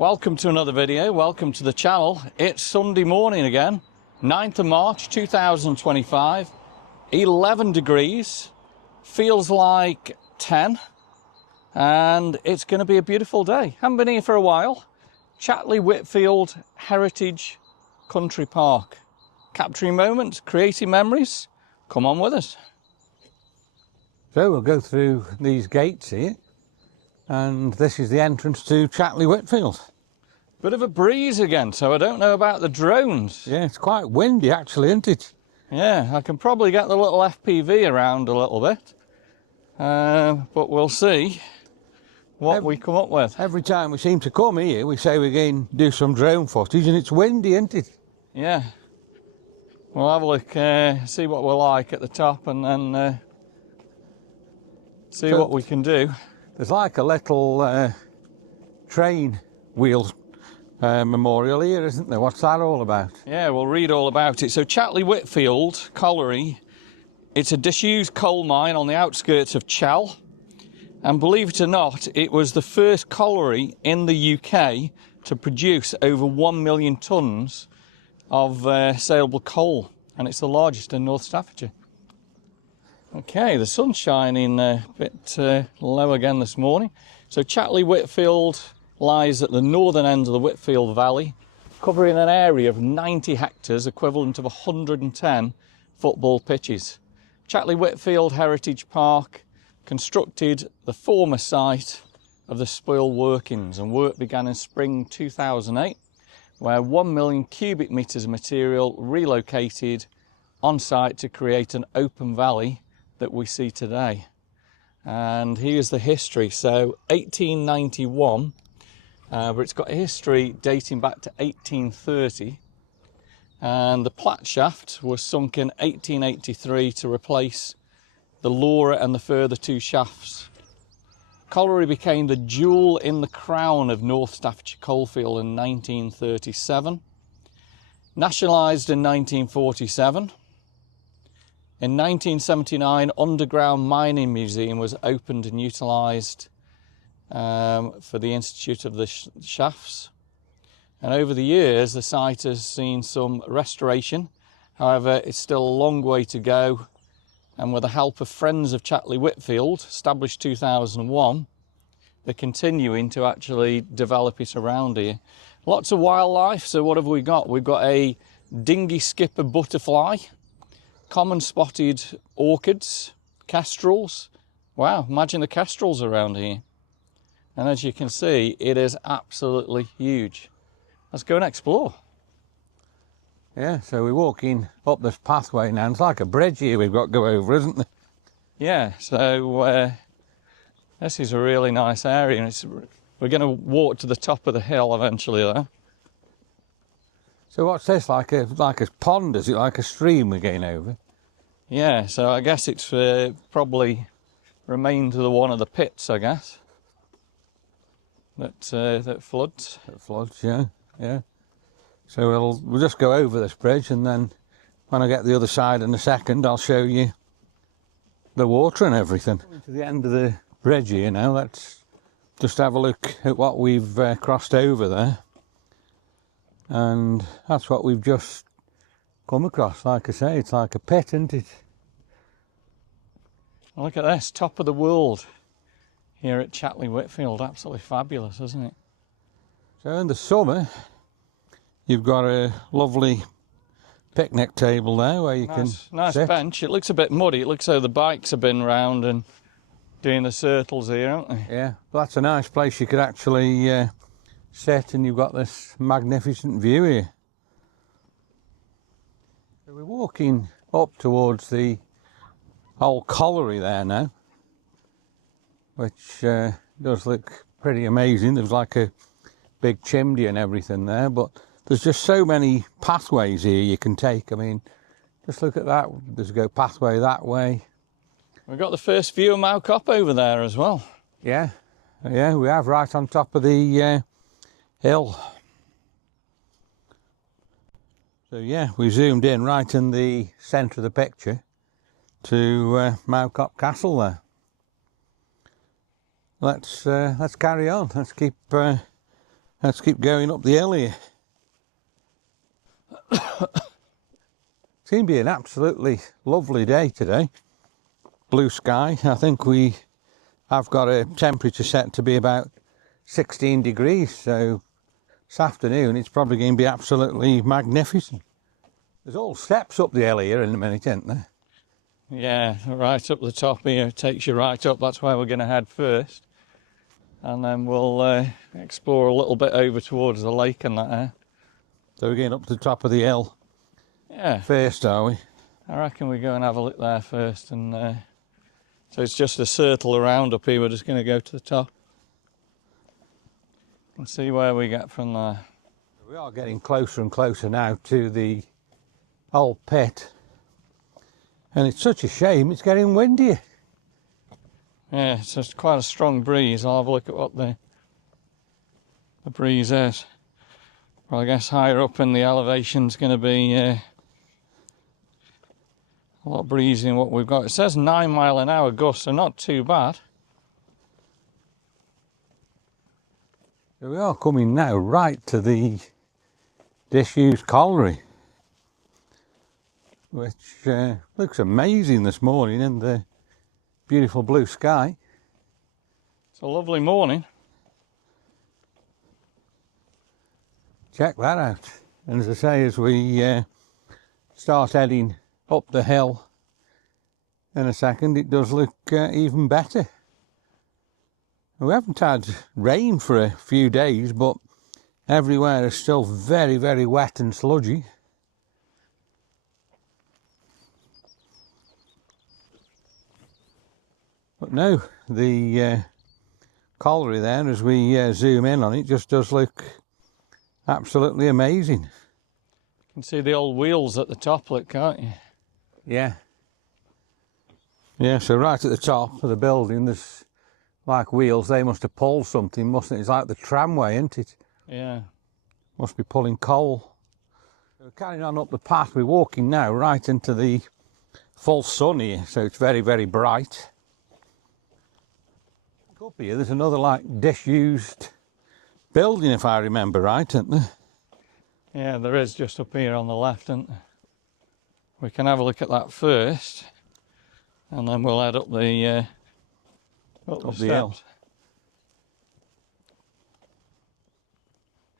Welcome to another video, welcome to the channel. It's Sunday morning again, 9th of March 2025, 11 degrees, feels like 10, and it's going to be a beautiful day. Haven't been here for a while. Chatterley Whitfield Heritage Country Park. Capturing moments, creating memories. Come on with us. So we'll go through these gates here, and this is the entrance to Chatterley Whitfield. Bit of a breeze again, so I don't know about the drones. Yeah, it's quite windy actually, isn't it? Yeah, I can probably get the little FPV around a little bit, but we'll see what we come up with. Every time we seem to come here, we say we're going to do some drone footage, and it's windy, isn't it? Yeah. We'll have a look, see what we're like at the top, and then see what we can do. There's like a little train wheel memorial here, isn't there? What's that all about? Yeah, we'll read all about it. So Chatterley Whitfield Colliery, it's a disused coal mine on the outskirts of Chell. And believe it or not, it was the first colliery in the UK to produce over 1 million tonnes of saleable coal. And it's the largest in North Staffordshire. Okay, the sun's shining a bit low again this morning. So Chatterley Whitfield lies at the northern end of the Whitfield Valley, covering an area of 90 hectares, equivalent of 110 football pitches. Chatterley Whitfield Heritage Park constructed the former site of the spoil workings, and work began in spring 2008, where 1 million cubic metres of material relocated on site to create an open valley that we see today. And here's the history. So 1891, but it's got a history dating back to 1830, and the plat shaft was sunk in 1883 to replace the lower and the further two shafts. Colliery became the jewel in the crown of North Staffordshire coalfield in 1937, nationalised in 1947. In 1979, underground mining museum was opened and utilised for the Institute of the Shafts. And over the years, the site has seen some restoration. However, it's still a long way to go. And with the help of Friends of Chatterley Whitfield, established 2001, they're continuing to actually develop it around here. Lots of wildlife. So what have we got? We've got a dinghy skipper butterfly, common spotted orchids, kestrels. Wow, imagine the kestrels around here. And as you can see, it is absolutely huge. Let's go and explore. Yeah, so we're walking up this pathway now. It's like a bridge here we've got to go over, isn't it? Yeah, so this is a really nice area. And we're going to walk to the top of the hill eventually, though. So what's this, like a pond? Is it like a stream we're going over? Yeah, so I guess it's probably remained to one of the pits, I guess, that floods. It floods, yeah, yeah. So we'll just go over this bridge, and then when I get the other side in a second, I'll show you the water and everything. Coming to the end of the bridge here now, let's just have a look at what we've crossed over there. And that's what we've just come across. Like I say, it's like a pit, isn't it? Look at this, top of the world here at Chatterley Whitfield. Absolutely fabulous, isn't it? So in the summer, you've got a lovely picnic table there where you can nice sit. Bench. It looks a bit muddy. It looks as though the bikes have been round and doing the circles here, haven't they? Yeah, well, that's a nice place you could actually sit, and you've got this magnificent view here. So we're walking up towards the old colliery there now, which does look pretty amazing. There's like a big chimney and everything there, but there's just so many pathways here you can take. I mean, just look at that. There's a pathway that way. We've got the first view of Mount Cop over there as well. Yeah, yeah, we have, right on top of the hill. So yeah, we zoomed in right in the centre of the picture to Mount Cop Castle there. Let's carry on. Let's keep Let's keep going up the hill here. It's going to be an absolutely lovely day today. Blue sky. I think I've got a temperature set to be about 16 degrees, so this afternoon it's probably going to be absolutely magnificent. There's all steps up the hill here in a minute, isn't there? Yeah, right up the top here, it takes you right up. That's where we're going to head first. And then we'll explore a little bit over towards the lake and that there. So we're getting up to the top of the hill. Yeah. First, are we? I reckon we go and have a look there first. And so it's just a circle around up here. We're just going to go to the top and see where we get from there. We are getting closer and closer now to the old pit. And it's such a shame it's getting windier. Yeah, it's just quite a strong breeze. I'll have a look at what the breeze is. Well, I guess higher up in the elevation's going to be a lot breezy than what we've got. It says 9 mile an hour gust, so not too bad. So we are coming now right to the disused colliery, which looks amazing this morning in the beautiful blue sky. It's a lovely morning. Check that out. And as I say, as we start heading up the hill in a second, it does look even better. We haven't had rain for a few days, but everywhere is still very, very wet and sludgy. But no, the colliery there, as we zoom in on it, just does look absolutely amazing. You can see the old wheels at the top, look, can't you? Yeah. Yeah, so right at the top of the building, there's like wheels. They must have pulled something, mustn't it? It's like the tramway, isn't it? Yeah. Must be pulling coal. So we're carrying on up the path. We're walking now right into the full sun here, so it's very, very bright. Up here, there's another like disused building, if I remember right, isn't there? Yeah, there is just up here on the left, isn't there? We can have a look at that first, and then we'll head up the hill. steps.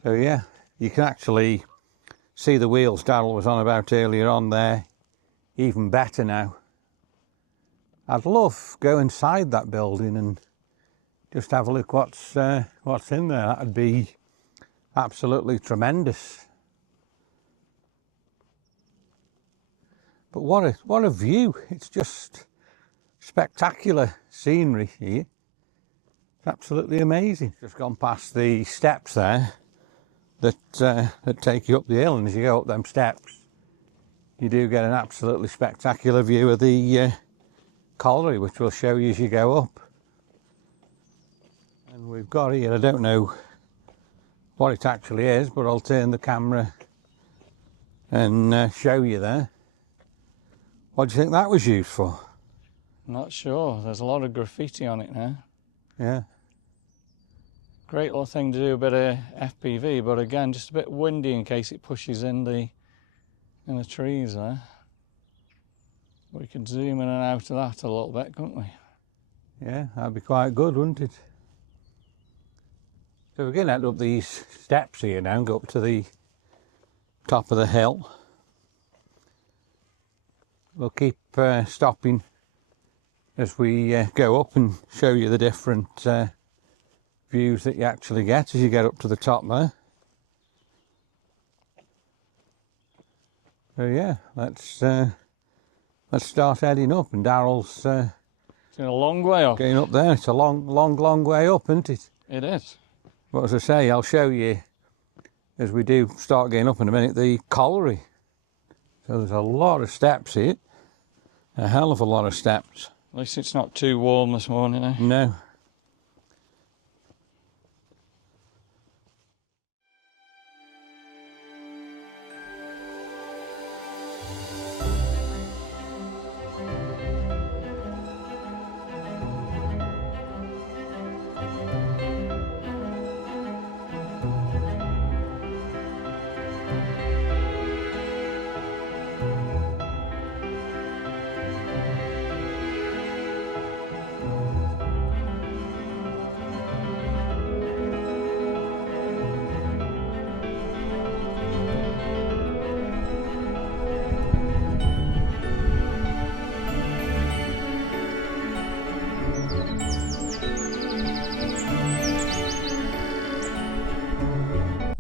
So yeah, you can actually see the wheels Darryl was on about earlier on there, even better now. I'd love to go inside that building and just have a look what's in there. That'd be absolutely tremendous. But what a view! It's just spectacular scenery here. It's absolutely amazing. Just gone past the steps there that take you up the hill, and as you go up them steps, you do get an absolutely spectacular view of the colliery, which we'll show you as you go up. And we've got here, I don't know what it actually is, but I'll turn the camera and show you there. What do you think that was used for? Not sure. There's a lot of graffiti on it now. Yeah. Great little thing to do a bit of FPV, but again, just a bit windy in case it pushes in the trees there. We could zoom in and out of that a little bit, couldn't we? Yeah, that'd be quite good, wouldn't it? So we're going to head up these steps here now and go up to the top of the hill. We'll keep stopping as we go up and show you the different views that you actually get as you get up to the top there. So yeah, let's start heading up, and Darryl's It's a long way up. going up there. It's a long way up, isn't it? It is. But as I say, I'll show you as we do start getting up in a minute the colliery. So there's a lot of steps here, a hell of a lot of steps. At least it's not too warm this morning, eh? No.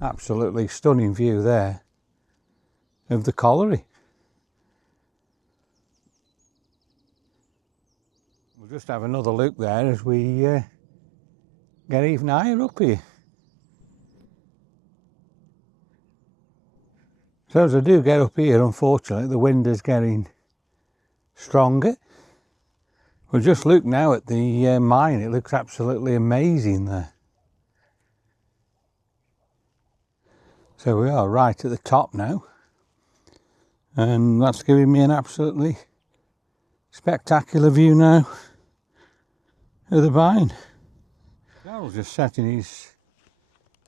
Absolutely stunning view there of the colliery. We'll just have another look there as we get even higher up here. So as I do get up here, unfortunately, the wind is getting stronger. We'll just look now at the mine. It looks absolutely amazing there. So we are right at the top now, and that's giving me an absolutely spectacular view now of the mine. Daryl's just setting his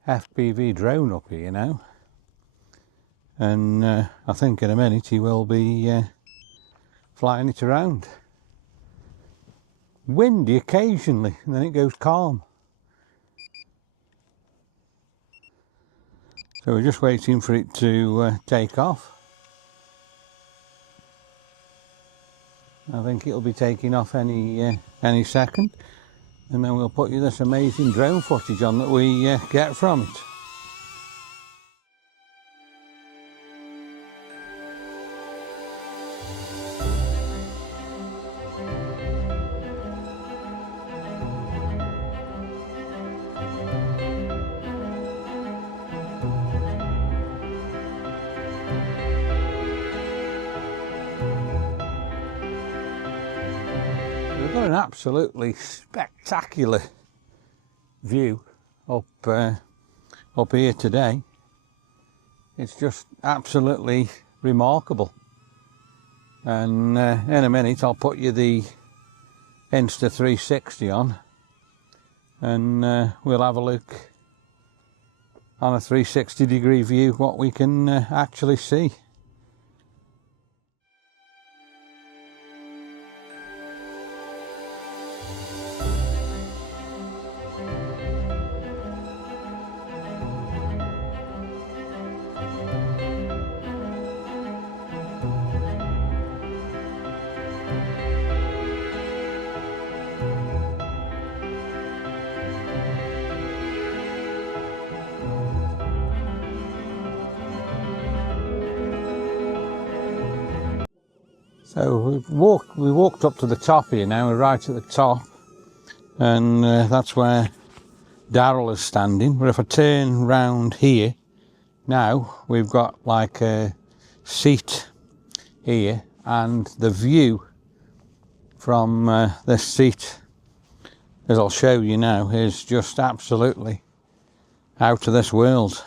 FPV drone up here now, and I think in a minute he will be flying it around. Windy occasionally, and then it goes calm. So we're just waiting for it to take off. I think it'll be taking off any second, and then we'll put you this amazing drone footage on that we get from it. We've got an absolutely spectacular view up here today. It's just absolutely remarkable, and in a minute I'll put you the Insta 360 on, and we'll have a look on a 360 degree view what we can actually see. So we walked up to the top here now. We're right at the top, and that's where Daryl is standing. But if I turn round here now, we've got like a seat here, and the view from this seat, as I'll show you now, is just absolutely out of this world.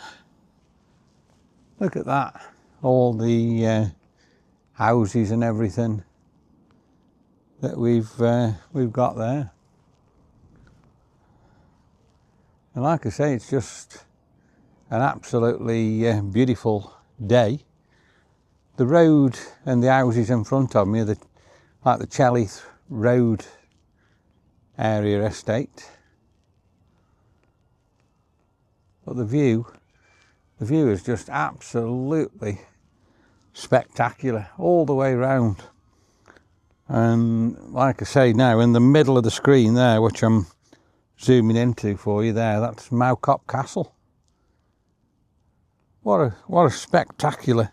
Look at that, all the houses and everything that we've got there. And like I say, it's just an absolutely beautiful day. The road and the houses in front of me are like the Chatterley Road area estate. But the view is just absolutely spectacular all the way round. And like I say now, in the middle of the screen there, which I'm zooming into for you there, that's Mowcop Castle. What a spectacular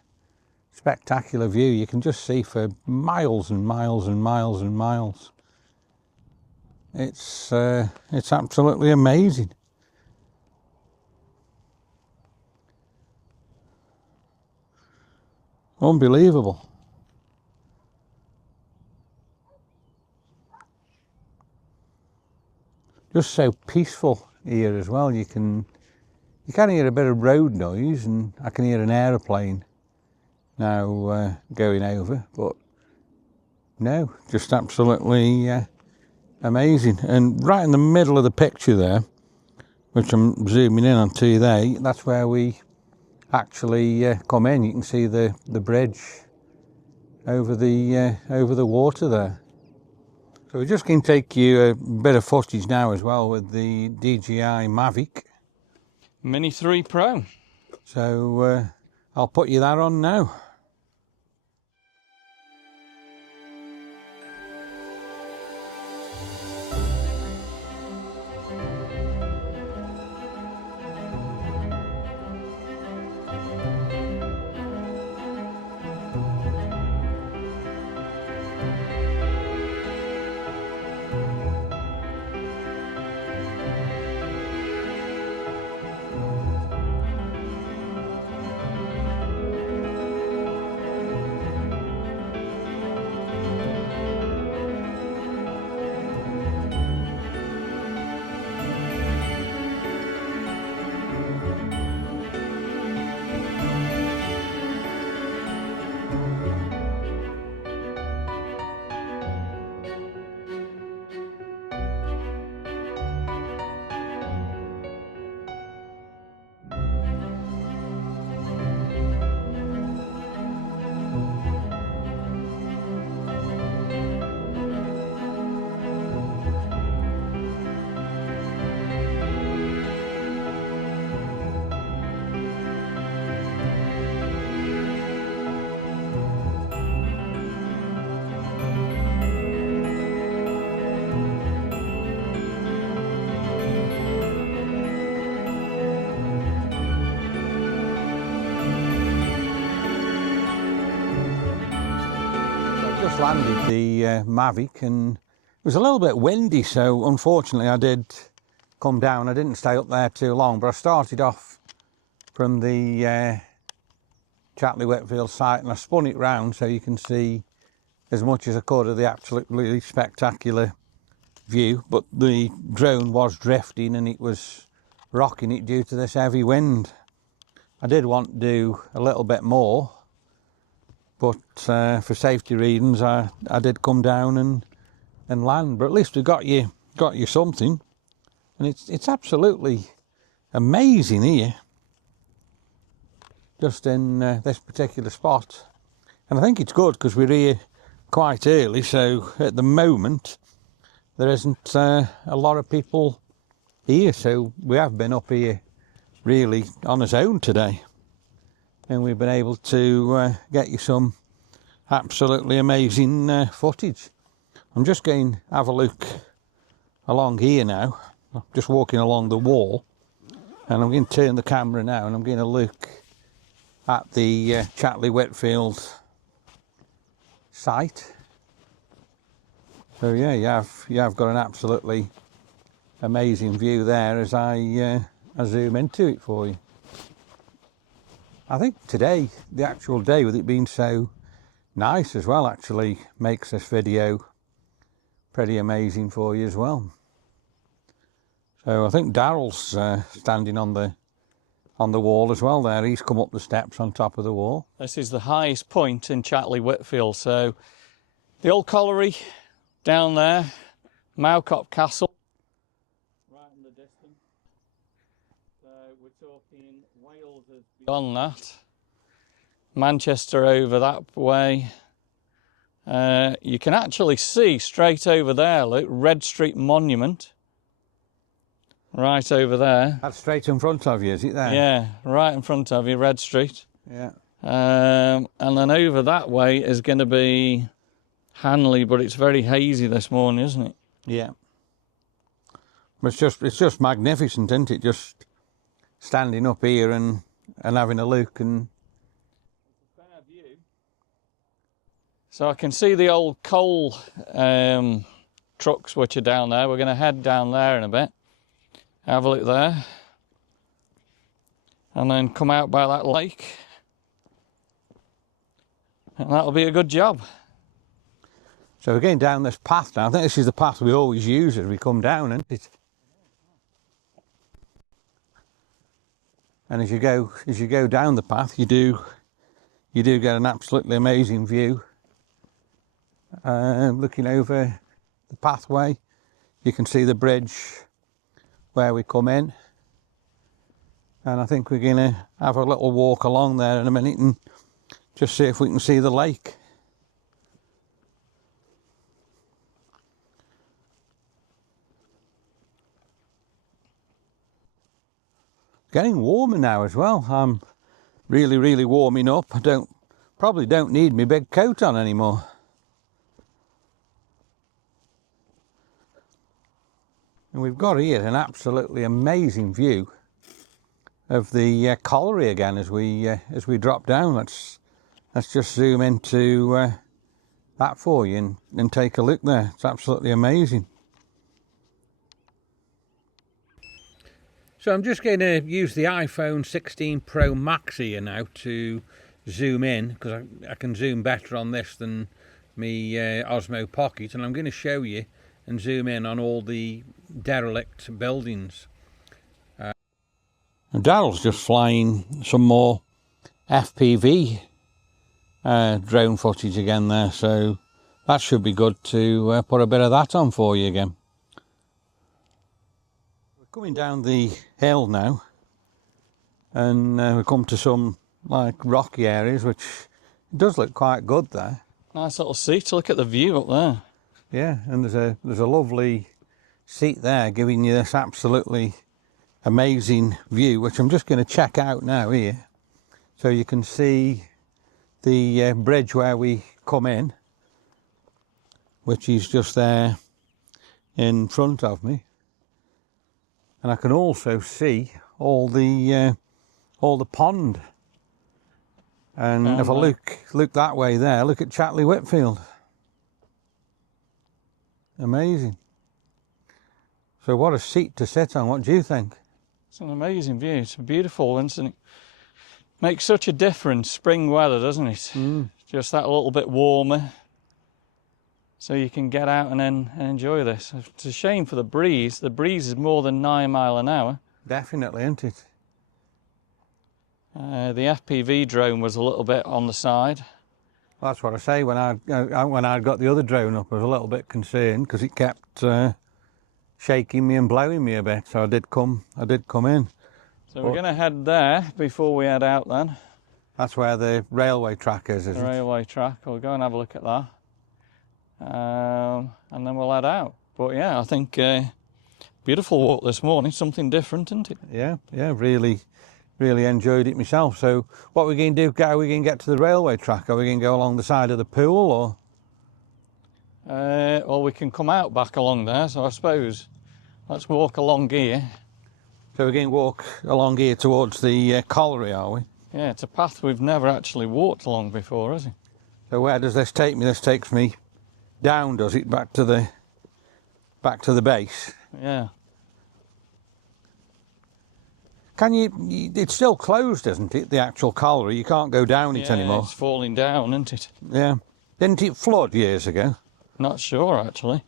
view. You can just see for miles and miles and miles and miles. It's absolutely amazing. Unbelievable. Just so peaceful here as well. You can hear a bit of road noise, and I can hear an aeroplane now going over, but no, just absolutely amazing. And right in the middle of the picture there, which I'm zooming in onto you there, that's where we actually come in. You can see the bridge over the water there. So we're just going to take you a bit of footage now as well with the DJI Mavic Mini 3 Pro. So I'll put you that on now. just landed the Mavic, and it was a little bit windy, so unfortunately I did come down. I didn't stay up there too long, but I started off from the Chatterley Whitfield site and I spun it round so you can see as much as I could of the absolutely spectacular view. But the drone was drifting and it was rocking it due to this heavy wind. I did want to do a little bit more, but for safety reasons I did come down and land. But at least we got you something, and it's absolutely amazing here, just in this particular spot. And I think it's good because we're here quite early, so at the moment there isn't a lot of people here, so we have been up here really on its own today, and we've been able to get you some absolutely amazing footage. I'm just going to have a look along here now. I'm just walking along the wall, and I'm going to turn the camera now and I'm going to look at the Chatterley Whitfield site. So yeah, you have got an absolutely amazing view there as I zoom into it for you. I think today, the actual day, with it being so nice as well, actually makes this video pretty amazing for you as well. So I think Daryl's standing on the wall as well there. He's come up the steps on top of the wall. This is the highest point in Chatterley Whitfield. So the old colliery down there, Mowcop Castle right in the distance. So we're talking Wales is beyond that. Manchester over that way. You can actually see straight over there, look, Red Street Monument. Right over there. That's straight in front of you, is it there? Yeah, right in front of you, Red Street. Yeah. And then over that way is going to be Hanley, but it's very hazy this morning, isn't it? Yeah. But it's just magnificent, isn't it? Just standing up here and having a look. And it's a fair view. So I can see the old coal trucks which are down there. We're going to head down there in a bit. Have a look there. And then come out by that lake. And that'll be a good job. So we're going down this path now. I think this is the path we always use as we come down, isn't it? And as you go down the path, you do get an absolutely amazing view. Looking over the pathway, you can see the bridge where we come in, and I think we're going to have a little walk along there in a minute and just see if we can see the lake. Getting warmer now as well. I'm really warming up. I probably don't need my big coat on anymore. And we've got here an absolutely amazing view of the colliery again as we drop down. Let's just zoom into that for you and take a look there. It's absolutely amazing. So I'm just going to use the iPhone 16 Pro Max here now to zoom in, because I can zoom better on this than me Osmo Pocket, and I'm going to show you and zoom in on all the derelict buildings. Daryl's just flying some more FPV drone footage again there, so that should be good to put a bit of that on for you again. We're coming down the hill now, and we come to some like rocky areas, which does look quite good there. Nice little seat to look at the view up there. Yeah, and there's a lovely seat there giving you this absolutely amazing view, which I'm just going to check out now here, so you can see the bridge where we come in, which is just there in front of me, and I can also see all the pond. And if I look that way there, look at Chatterley Whitfield. amazing. So what a seat to sit on, what do you think? It's an amazing view, it's beautiful, isn't it? Makes such a difference, spring weather, doesn't it? Just that little bit warmer, so you can get out and enjoy this. It's a shame for the breeze. The breeze is more than 9 miles an hour. Definitely, isn't it? The FPV drone was a little bit on the side. That's what I say. When I got the other drone up, I was a little bit concerned because it kept shaking me and blowing me a bit. So I did come in. So we're going to head there before we head out then. That's where the railway track is The it? railway track. We'll go and have a look at that. And then we'll head out. But yeah, I think beautiful walk this morning. Something different, isn't it? Yeah, really enjoyed it myself. So what are we going to do? Are we going to get to the railway track? Are we going to go along the side of the pool, or? Well, we can come out back along there, so I suppose let's walk along here. So we're going to walk along here towards the colliery, are we? Yeah, it's a path we've never actually walked along before, has it? So where does this take me? This takes me down, does it? Back to the base. Yeah. Can you? It's still closed, isn't it? The actual colliery. You can't go down it anymore. It's falling down, isn't it? Yeah. Didn't it flood years ago? Not sure actually.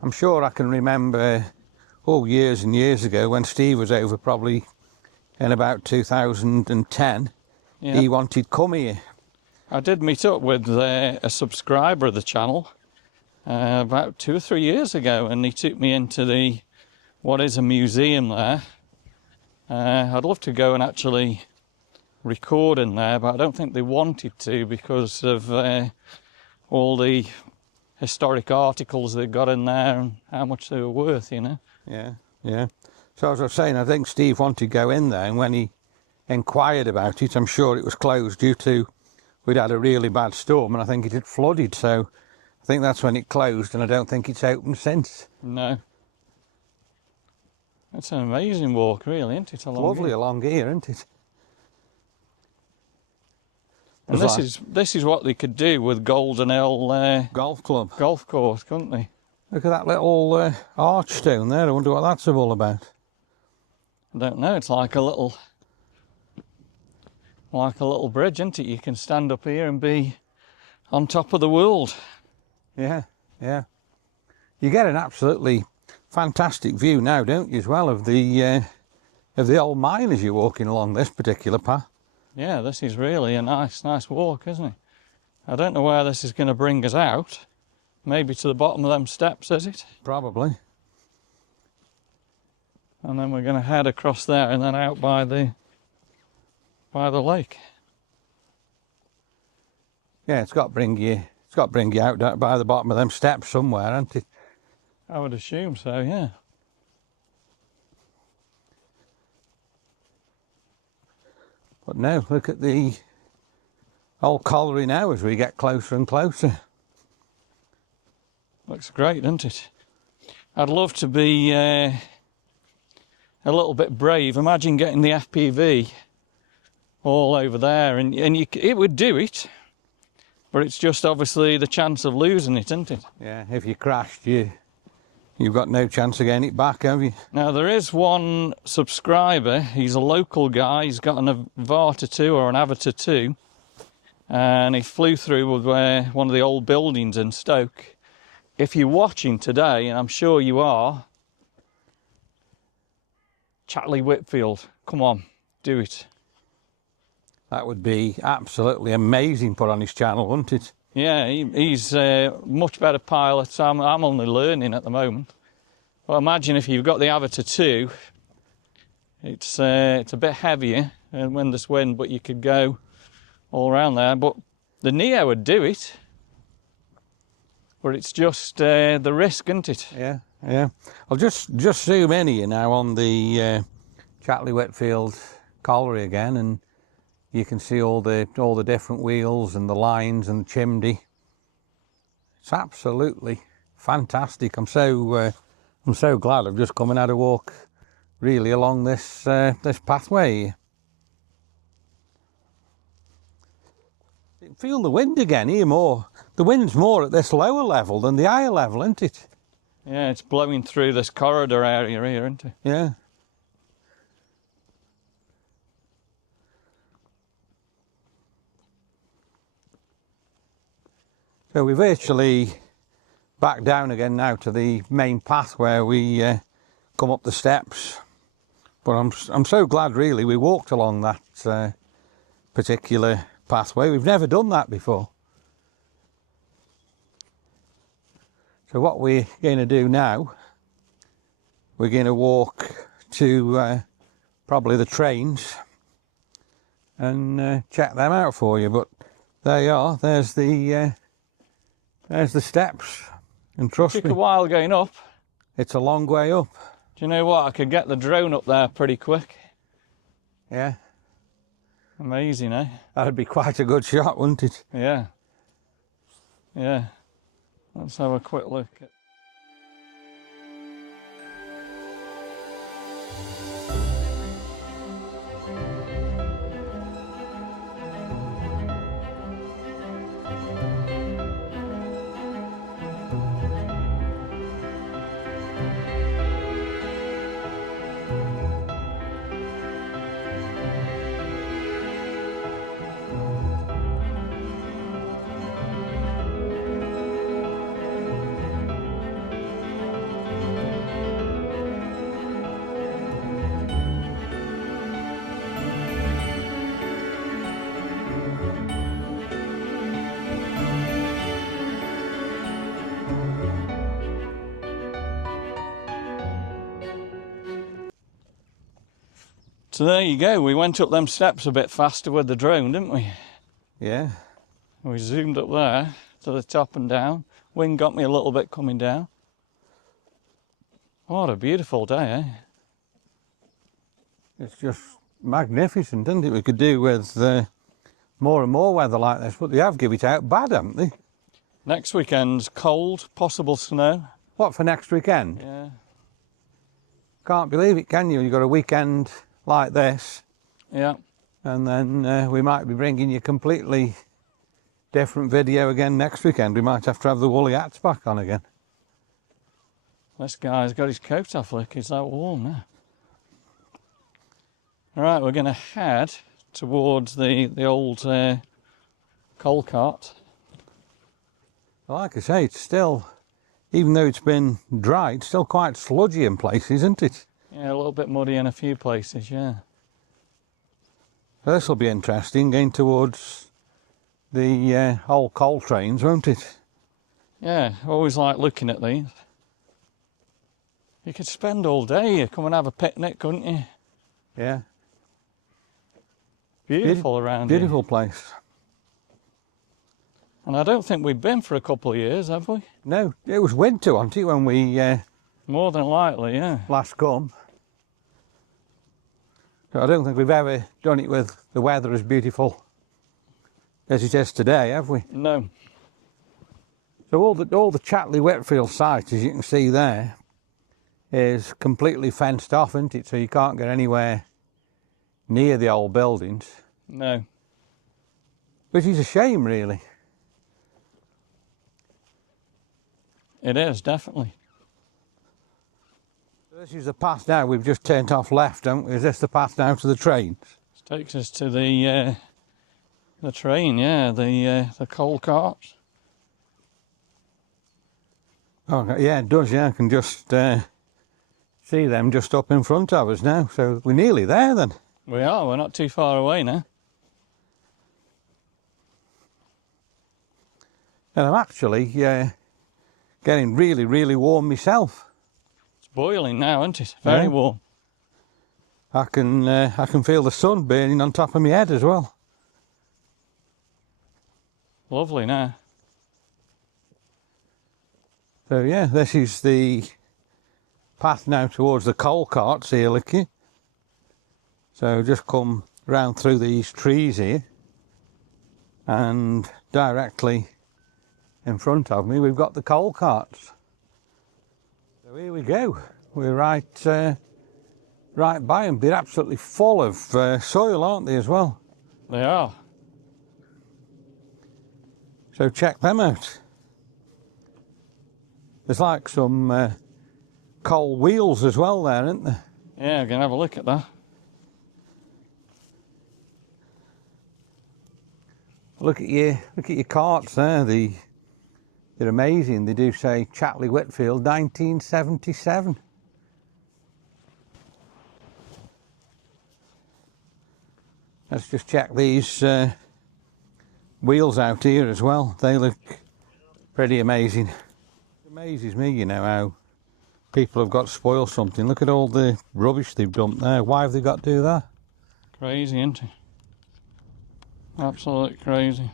I'm sure I can remember, years and years ago when Steve was over, probably in about 2010. Yeah. He wanted come here. I did meet up with a subscriber of the channel about 2 or 3 years ago, and he took me into what is a museum there. I'd love to go and actually record in there, but I don't think they wanted to because of all the historic articles they got in there and how much they were worth, you know. Yeah. So as I was saying, I think Steve wanted to go in there, and when he inquired about it, I'm sure it was closed due to we'd had a really bad storm, and I think it had flooded, so I think that's when it closed, and I don't think it's opened since. No. It's an amazing walk, really, isn't it? Lovely along here, isn't it? And this is what they could do with Golden Hill golf club. Golf course, couldn't they? Look at that little arch stone there. I wonder what that's all about. I don't know. It's like a little bridge, isn't it? You can stand up here and be on top of the world. Yeah. You get an absolutely fantastic view now, don't you, as well, of the old mine as you're walking along this particular path. Yeah, this is really a nice walk, isn't it? I don't know where this is going to bring us out. Maybe to the bottom of them steps, is it? Probably. And then we're going to head across there and then out by the lake. Yeah, it's got to bring you out by the bottom of them steps somewhere, hasn't it? I would assume so, yeah. But no, look at the old colliery now as we get closer and closer. Looks great, doesn't it? I'd love to be a little bit brave. Imagine getting the FPV all over there, and it would do it, but it's just obviously the chance of losing it, isn't it? Yeah, if you crashed, you've got no chance of getting it back, have you? Now, there is one subscriber. He's a local guy. He's got an Avata 2 or an Avatar 2, and he flew through with one of the old buildings in Stoke. If you're watching today, and I'm sure you are, Chatterley Whitfield, come on, do it. That would be absolutely amazing put on his channel, wouldn't it? Yeah, he's a much better pilot. I'm only learning at the moment. Well, imagine if you've got the Avatar 2, it's a bit heavier when there's wind, but you could go all around there. But the Neo would do it. But it's just the risk, isn't it? Yeah. I'll just zoom in here now on the Chatterley Whitfield colliery again, and you can see all the different wheels and the lines and the chimney. It's absolutely fantastic. I'm so glad I've just come and had a walk really along this pathway. feel the wind again here more. The wind's more at this lower level than the higher level, isn't it? Yeah, it's blowing through this corridor area here, isn't it? Yeah. So we've virtually back down again now to the main path where we come up the steps. But I'm so glad really we walked along that particular pathway. We've never done that before. So what we're going to do now, we're going to walk to probably the trains and check them out for you. But there you are. There's the steps. And trust me, Took a while going up. it's a long way up. Do you know what? I could get the drone up there pretty quick. Yeah, Amazing, eh? that'd be quite a good shot, wouldn't it? Yeah. Yeah. Let's have a quick look. So there you go. We went up them steps a bit faster with the drone, didn't we? Yeah. We zoomed up there to the top and down. Wind got me a little bit coming down. What a beautiful day, eh? It's just magnificent, isn't it? We could do with more and more weather like this, but they have given it out bad, haven't they? Next weekend's cold, possible snow. What, for next weekend? Yeah. Can't believe it, can you? You've got a weekend like this, Yeah. and then we might be bringing you a completely different video again next weekend. We might have to have the woolly hats back on again. This guy's got his coat off, look, it's that warm now. Alright, we're going to head towards the old coal cart. Like I say, it's still, even though it's been dry, it's still quite sludgy in places, isn't it? Yeah, a little bit muddy in a few places, yeah. This will be interesting, going towards the old coal trains, won't it? Yeah, always like looking at these. You could spend all day here, come and have a picnic, couldn't you? Yeah. Beautiful around Beautiful here. place. And I don't think we've been for a couple of years, have we? No, it was winter, wasn't it, when we More than likely, yeah. last come. So I don't think we've ever done it with the weather as beautiful as it is today, have we? No. So all the Chatterley Whitfield site, as you can see there, is completely fenced off, isn't it? So you can't get anywhere near the old buildings. No. Which is a shame, really. It is, definitely. This is the path now. We've just turned off left, haven't we? Is this the path now to the trains? This takes us to the train, yeah, the coal cart. Oh, yeah, it does, yeah. I can just see them just up in front of us now. So we're nearly there then. We are, we're not too far away now. And I'm actually getting really, really warm myself. It's boiling now, isn't it? Very Yeah. warm. I can feel the sun burning on top of my head as well. Lovely now. So yeah, this is the path now towards the coal carts here, Licky. So just come round through these trees here, and directly in front of me we've got the coal carts. So here we go. We're right by them. They're absolutely full of soil, aren't they, as well? They are. So check them out. There's like some coal wheels as well there, isn't there? Yeah, I'm going to have a look at that. Look at your carts there. They're amazing. They do say Chatterley, Whitfield, 1977. Let's just check these wheels out here as well. They look pretty amazing. It amazes me, you know, how people have got to spoil something. Look at all the rubbish they've dumped there. Why have they got to do that? Crazy, isn't it? Absolutely crazy.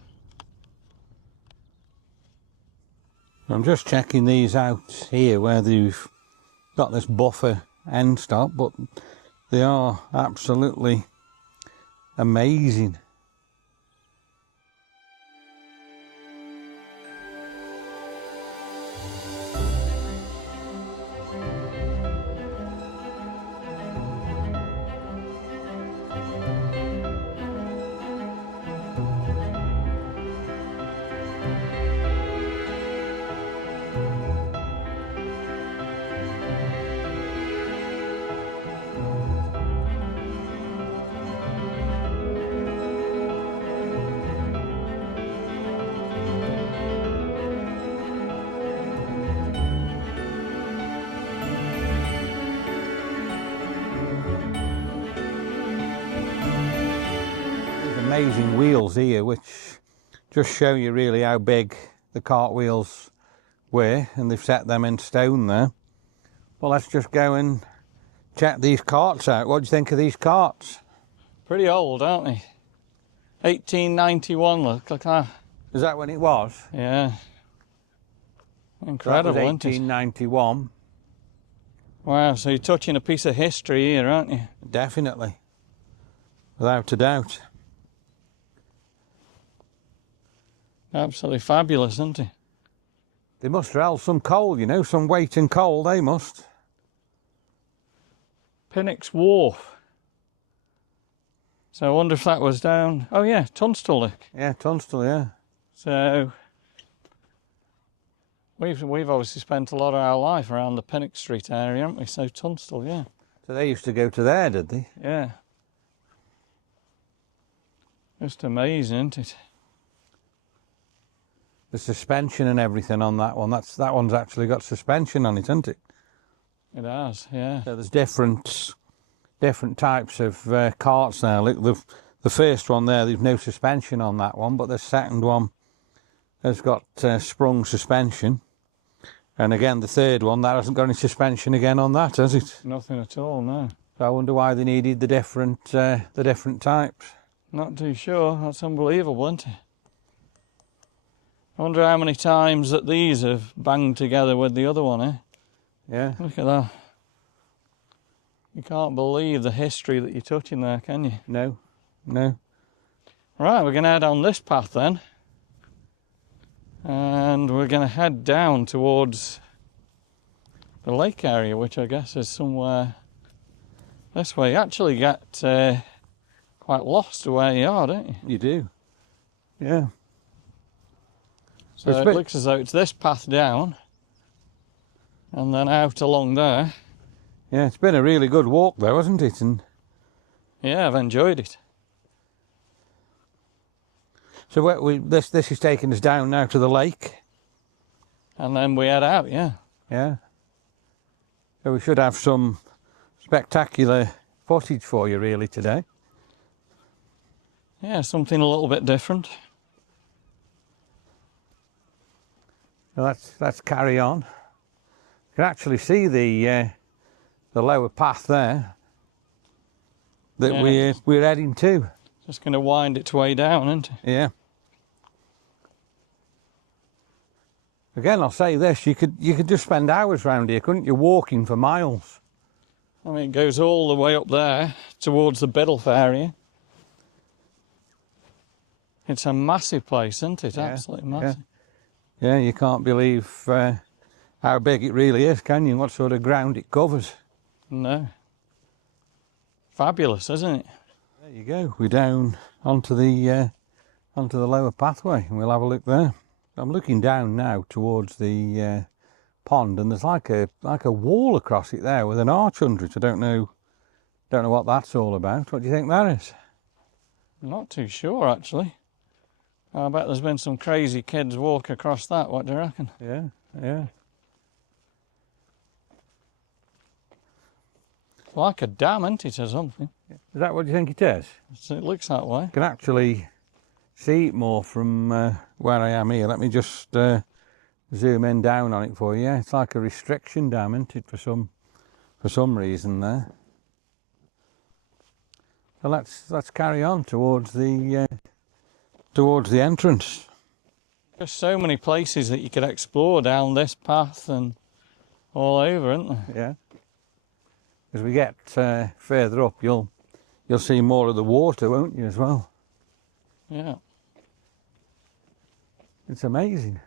I'm just checking these out here where they've got this buffer end stop, but they are absolutely amazing. Amazing wheels here, which just show you really how big the cart wheels were, and they've set them in stone there. Well, let's just go and check these carts out. What do you think of these carts? Pretty old, aren't they? 1891, look like that. Is that when it was? Yeah. Incredible, That was isn't it? 1891. Wow, so you're touching a piece of history here, aren't you? Definitely, without a doubt. Absolutely fabulous, isn't it? They must have held some coal, you know, some weight in coal, they must. Pinnock's Wharf. So I wonder if that was down... Oh yeah, Tunstall, look. Yeah, Tunstall, yeah. So we've obviously spent a lot of our life around the Pinnock Street area, haven't we? So Tunstall, yeah. So they used to go to there, did they? Yeah. Just amazing, isn't it? The suspension and everything on that one. That one's actually got suspension on it, hasn't it? It has, yeah. So there's different types of carts now. Look, the first one there, there's no suspension on that one, but the second one has got sprung suspension. And again, the third one, that hasn't got any suspension again on that, has it? Nothing at all, no. So I wonder why they needed the different types. Not too sure. That's unbelievable, isn't it? I wonder how many times that these have banged together with the other one, eh? Yeah. Look at that. You can't believe the history that you're touching there, can you? No, no. Right, we're going to head on this path then. And we're going to head down towards the lake area, which I guess is somewhere this way. You actually get quite lost where you are, don't you? You do. Yeah. So it looks as though it's this path down and then out along there. Yeah, it's been a really good walk though, hasn't it? And yeah, I've enjoyed it. so this is taking us down now to the lake. And then we head out, yeah. Yeah. So we should have some spectacular footage for you really today. Yeah, something a little bit different. So let's carry on. You can actually see the lower path there that we're heading to. Just going to wind its way down, isn't it? Yeah. Again, I'll say this: you could just spend hours round here, couldn't you? Walking for miles. I mean, it goes all the way up there towards the Biddulph area. It's a massive place, isn't it? Yeah, Absolutely massive. Yeah, you can't believe how big it really is, can you? What sort of ground it covers. No. Fabulous, isn't it? There you go. We're down onto the lower pathway, and we'll have a look there. I'm looking down now towards the pond, and there's like a wall across it there with an arch under it. I don't know what that's all about. What do you think that is? I'm not too sure, actually. I bet there's been some crazy kids walk across that. What do you reckon? Yeah, yeah. It's like a dam, isn't it, or something? Is that what you think it is? It looks that way. You can actually see it more from where I am here. Let me just zoom in down on it for you. Yeah, it's like a restriction dam, isn't it, for some reason there. So let's carry on towards the entrance. There's so many places that you could explore down this path and all over, isn't there? Yeah. As we get further up, you'll see more of the water, won't you, as well? Yeah. It's amazing.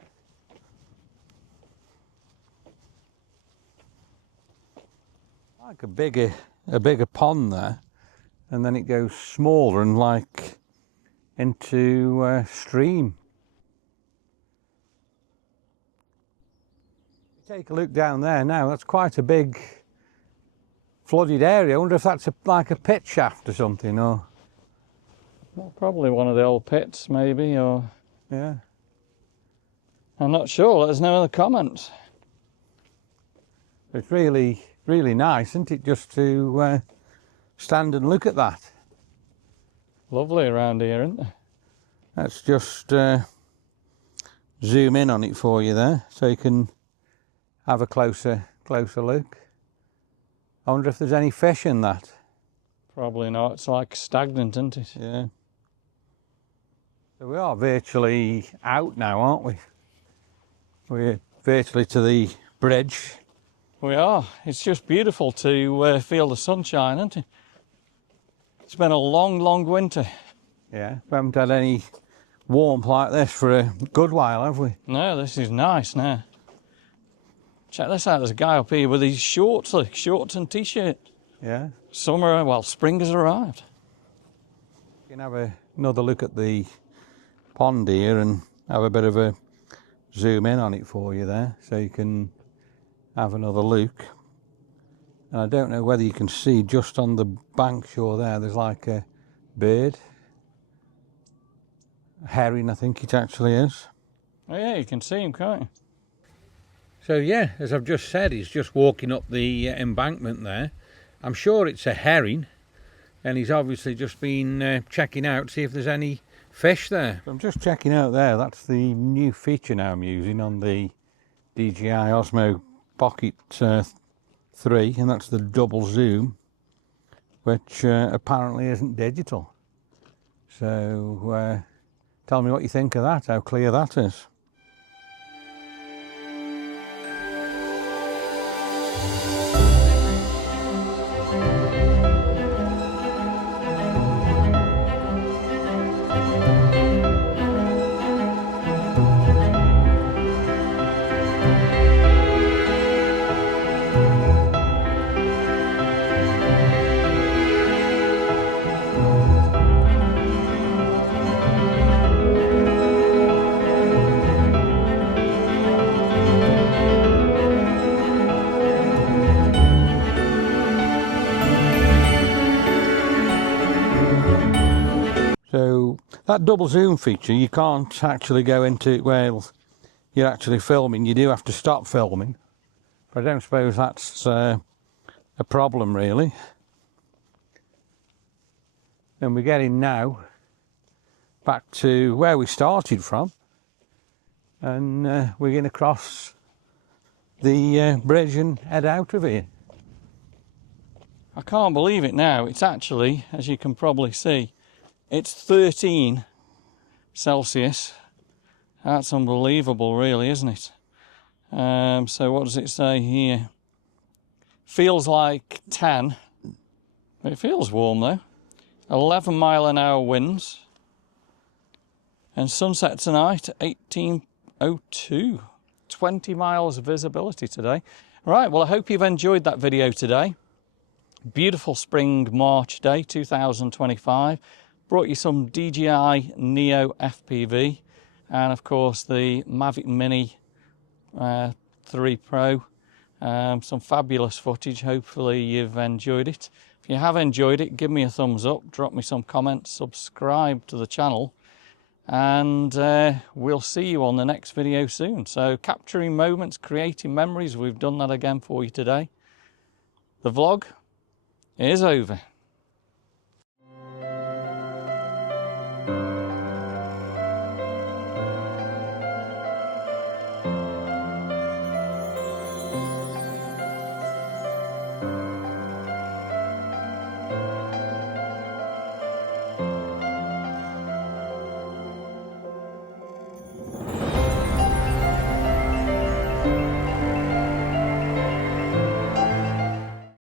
Like a bigger pond there, and then it goes smaller and like into a stream. Take a look down there now. That's quite a big flooded area. I wonder if that's like a pit shaft or something, or Well, probably one of the old pits, maybe, or yeah. I'm not sure. Let us know in the comments. It's really nice, isn't it, just to stand and look at that. Lovely around here, isn't it? Let's just zoom in on it for you there, so you can have a closer look. I wonder if there's any fish in that. Probably not. It's like stagnant, isn't it? Yeah. So we are virtually out now, aren't we? We're virtually to the bridge. We are. It's just beautiful to feel the sunshine, isn't it? It's been a long winter. Yeah, we haven't had any warmth like this for a good while, have we? No, this is nice now. Check this out. There's a guy up here with his shorts and t-shirt. Yeah. Spring has arrived. You can have another look at the pond here and have a bit of a zoom in on it for you there, so you can have another look. And I don't know whether you can see just on the bank shore there's like a bird. A heron, I think it actually is. Oh yeah, you can see him, can't you? So yeah, as I've just said, he's just walking up the embankment there. I'm sure it's a herring, and he's obviously just been checking out, see if there's any fish there. I'm just checking out there. That's the new feature now I'm using on the DJI Osmo Pocket 3, and that's the double zoom, which apparently isn't digital. So tell me what you think of that, how clear that is. So that double zoom feature, you can't actually go into it where you're actually filming. You do have to stop filming, but I don't suppose that's a problem really. And we're getting now back to where we started from, and we're going to cross the bridge and head out of here. I can't believe it now. It's actually, as you can probably see, it's 13 Celsius. That's unbelievable, really, isn't it? So what does it say here? Feels like 10. It feels warm though. 11-mile-an-hour winds. And sunset tonight, 18:02. 20 miles visibility today. Right, well, I hope you've enjoyed that video today. Beautiful spring March day, 2025. Brought you some DJI Neo FPV. and of course the Mavic Mini 3 Pro. Some fabulous footage. Hopefully you've enjoyed it. If you have enjoyed it, give me a thumbs up, drop me some comments, subscribe to the channel, and we'll see you on the next video soon. So, capturing moments, creating memories, we've done that again for you today. The vlog is over.